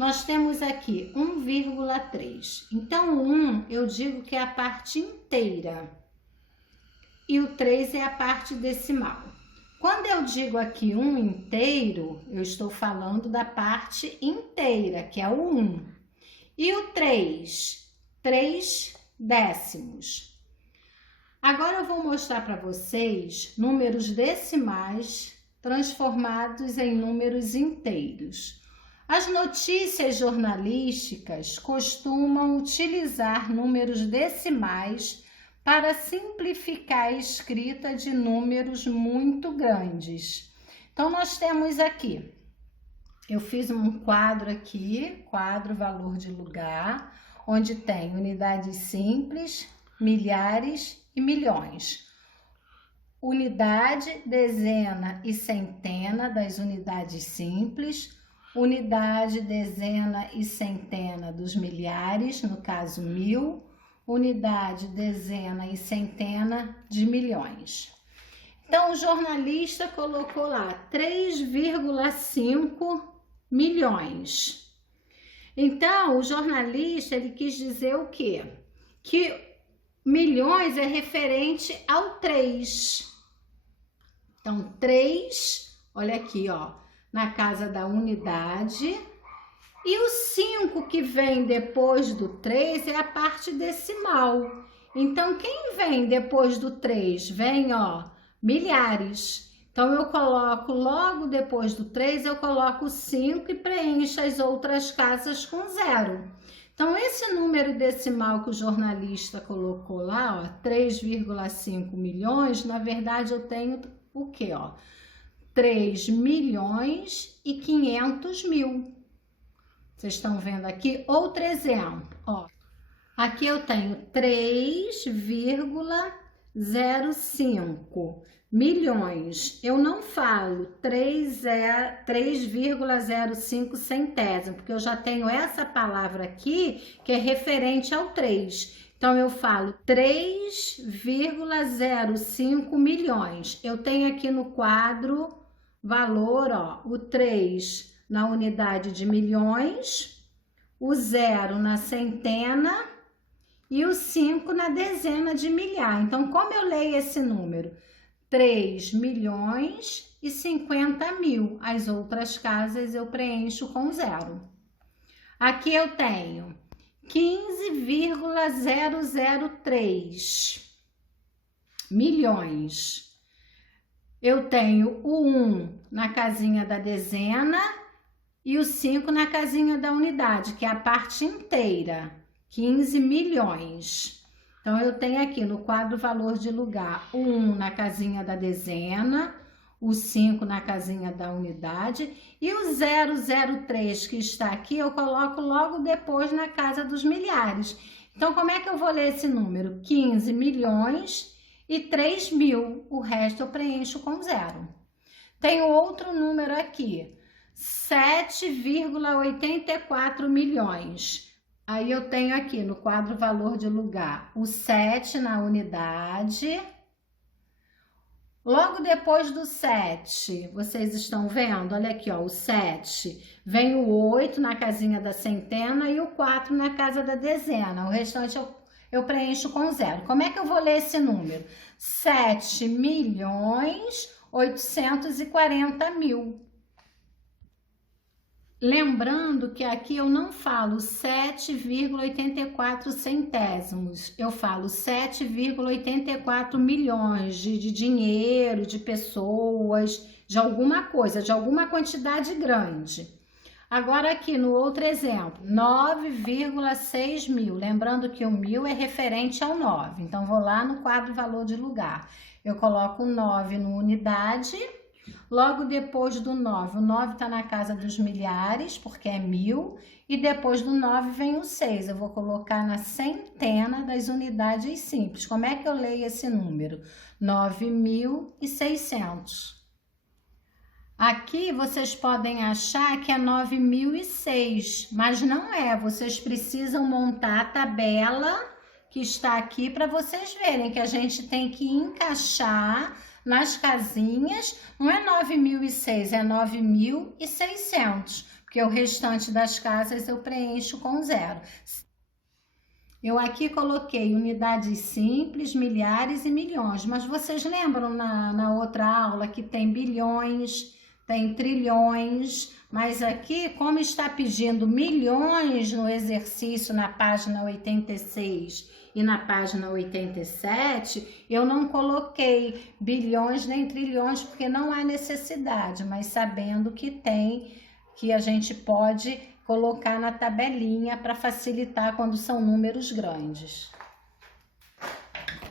Nós temos aqui 1,3. Então, o 1 eu digo que é a parte inteira e o 3 é a parte decimal. Quando eu digo aqui 1 inteiro, eu estou falando da parte inteira, que é o 1. E o 3, 3 décimos. Agora eu vou mostrar para vocês números decimais transformados em números inteiros. As notícias jornalísticas costumam utilizar números decimais para simplificar a escrita de números muito grandes. Então, nós temos aqui, eu fiz um quadro aqui, quadro valor de lugar, onde tem unidades simples, milhares e milhões. Unidade, dezena e centena das unidades simples, unidade, dezena e centena dos milhares, no caso 1000, unidade, dezena e centena de milhões. Então, o jornalista colocou lá 3,5 milhões. Então, o jornalista, ele quis dizer o quê? Que milhões é referente ao 3. Então, 3, olha aqui, ó, na casa da unidade. E o 5 que vem depois do 3 é a parte decimal. Então, quem vem depois do 3? Vem, ó, milhares. Então, eu coloco logo depois do 3, eu coloco o 5 e preencho as outras casas com 0. Então, esse número decimal que o jornalista colocou lá, ó, 3,5 milhões, na verdade, eu tenho o quê, ó? 3.500.000. Vocês estão vendo aqui? Outro exemplo, ó. Aqui eu tenho 3,05 milhões. Eu não falo 3,05 centésimo, porque eu já tenho essa palavra aqui que é referente ao 3. Então, eu falo 3,05 milhões. Eu tenho aqui no quadro valor, ó, o 3 na unidade de milhões, o 0 na centena e o 5 na dezena de milhar. Então, como eu leio esse número? 3.050.000. As outras casas eu preencho com 0. Aqui eu tenho 15,003 milhões. Eu tenho o 1 na casinha da dezena e o 5 na casinha da unidade, que é a parte inteira, 15 milhões. Então, eu tenho aqui no quadro valor de lugar o 1 na casinha da dezena, o 5 na casinha da unidade e o 003 que está aqui eu coloco logo depois na casa dos milhares. Então, como é que eu vou ler esse número? 15 milhões e 3.000, o resto eu preencho com 0. Tenho outro número aqui, 7,84 milhões. Aí eu tenho aqui no quadro valor de lugar o 7 na unidade. Logo depois do 7, vocês estão vendo? Olha aqui, ó, o 7. Vem o 8 na casinha da centena e o 4 na casa da dezena. O restante eu preencho com 0. Como é que eu vou ler esse número? 7.840.000. Lembrando que aqui eu não falo 7,84 centésimos, eu falo 7,84 milhões de dinheiro, de pessoas, de alguma coisa, de alguma quantidade grande. Agora aqui no outro exemplo, 9,6 mil, lembrando que o 1000 é referente ao 9, então vou lá no quadro valor de lugar, eu coloco 9 no unidade. Logo depois do 9, o 9 está na casa dos milhares, porque é 1000, e depois do 9 vem o 6, eu vou colocar na centena das unidades simples. Como é que eu leio esse número? 9.600. Aqui vocês podem achar que é 9.006, mas não é, vocês precisam montar a tabela que está aqui para vocês verem que a gente tem que encaixar nas casinhas, não é 9.006, é 9.600, porque o restante das casas eu preencho com 0. Eu aqui coloquei unidades simples, milhares e milhões, mas vocês lembram na outra aula que tem bilhões, tem trilhões, mas aqui, como está pedindo milhões no exercício na página 86 e na página 87, eu não coloquei bilhões nem trilhões, porque não há necessidade, mas sabendo que tem, que a gente pode colocar na tabelinha para facilitar quando são números grandes.